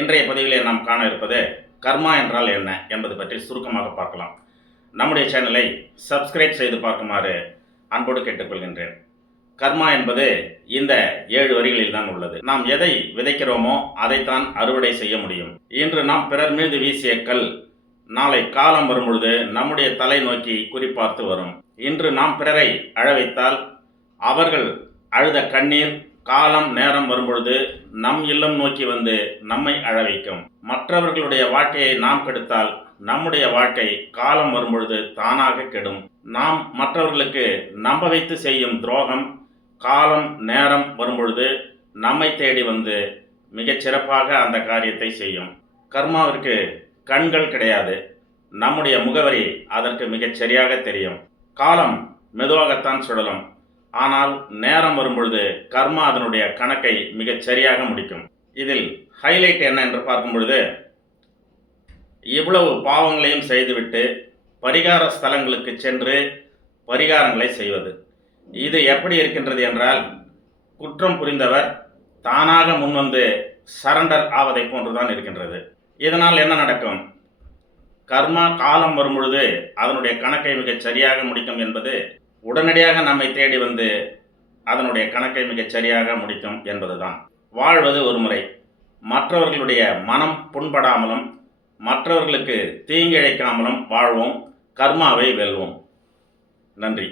இன்றைய பதிவிலே நாம் காண இருப்பது கர்மா என்றால் என்ன என்பது பற்றி சுருக்கமாக பார்க்கலாம். நம்முடைய சேனலை சப்ஸ்கிரைப் செய்து பார்க்குமாறு அன்போடு கேட்டுக்கொள்கின்றேன். கர்மா என்பது இந்த 7 வரிகளில் தான் உள்ளது. நாம் எதை விதைக்கிறோமோ அதைத்தான் அறுவடை செய்ய முடியும். இன்று நாம் பிறர் மீது வீசிய கல் நாளை காலம் வரும்பொழுது நம்முடைய தலை நோக்கி குறிப்பார்த்து வரும். இன்று நாம் பிறரை அழ வைத்தால் அவர்கள் அழுத கண்ணீர் காலம் நேரம் வரும்பொழுது நம் இல்லம் நோக்கி வந்து நம்மை அழ வைக்கும். மற்றவர்களுடைய வாழ்க்கையை நாம் கெடுத்தால் நம்முடைய வாழ்க்கை காலம் வரும்பொழுது தானாக கெடும். நாம் மற்றவர்களுக்கு நம்ப வைத்து செய்யும் துரோகம் காலம் நேரம் வரும்பொழுது நம்மை தேடி வந்து மிகச் சிறப்பாக அந்த காரியத்தை செய்யும். கர்மாவிற்கு கண்கள் கிடையாது. நம்முடைய முகவரி அதற்கு மிகச் சரியாக தெரியும். காலம் மெதுவாகத்தான் சுழலும். ஆனால் நேரம் வரும்பொழுது கர்மா அதனுடைய கணக்கை மிகச் சரியாக முடிக்கும். இதில் ஹைலைட் என்ன என்று பார்க்கும் பொழுது, இவ்வளவு பாவங்களையும் செய்துவிட்டு பரிகார ஸ்தலங்களுக்கு சென்று பரிகாரங்களை செய்வது. இது எப்படி இருக்கின்றது என்றால், குற்றம் புரிந்தவர் தானாக முன்வந்து சரண்டர் ஆவதை போன்றுதான் இருக்கின்றது. இதனால் என்ன நடக்கும்? கர்மா காலம் வரும்பொழுது அதனுடைய கணக்கை மிகச் சரியாக முடிக்கும் என்பது உடனடியாக நம்மை தேடி வந்து அதனுடைய கணக்கை மிகச் சரியாக முடிக்கும் என்பதுதான். வாழ்வது ஒரு முறை. மற்றவர்களுடைய மனம் புண்படாமலும் மற்றவர்களுக்கு தீங்கிழைக்காமலும் வாழ்வோம். கர்மாவை வெல்வோம். நன்றி.